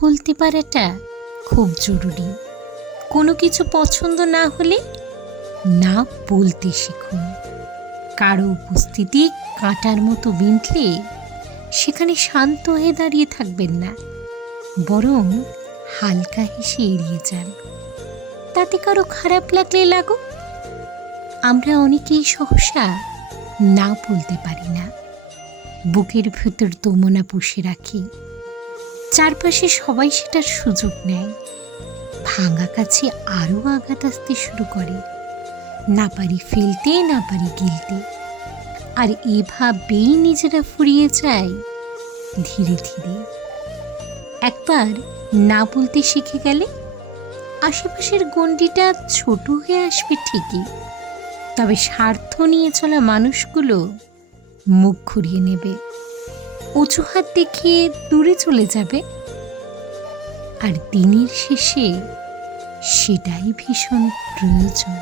বলতে পারাটা খুব জরুরি। কোনো কিছু পছন্দ না হলে না বলতে শিখুন। কারো উপস্থিতি কাঁটার মতো বিঁধলে সেখানে শান্ত হয়ে দাঁড়িয়ে থাকবেন না, বরং হালকা হেসে এড়িয়ে যান। তাতে কারো খারাপ লাগলে লাগুক। আমরা অনেকেই সহসা না বলতে পারি না। বুকের ভেতর দোমনা পুষে রাখি, চারপাশে সবাই সেটার সুযোগ নেয়। ভাঙা কাছে আরও আঘাত আসতে শুরু করে। না পারি ফেলতে, না পারি গিলতে, আর এভাবেই নিজেরা ফুরিয়ে যায় ধীরে ধীরে। একবার না বলতে শিখে গেলে আশেপাশের গণ্ডিটা ছোট হয়ে আসবে ঠিকই, তবে স্বার্থ নিয়ে চলা মানুষগুলো মুখ ঘুরিয়ে নেবে, অজুহাত দেখিয়ে দূরে চলে যাবে। আর দিনের শেষে সেটাই ভীষণ প্রয়োজন।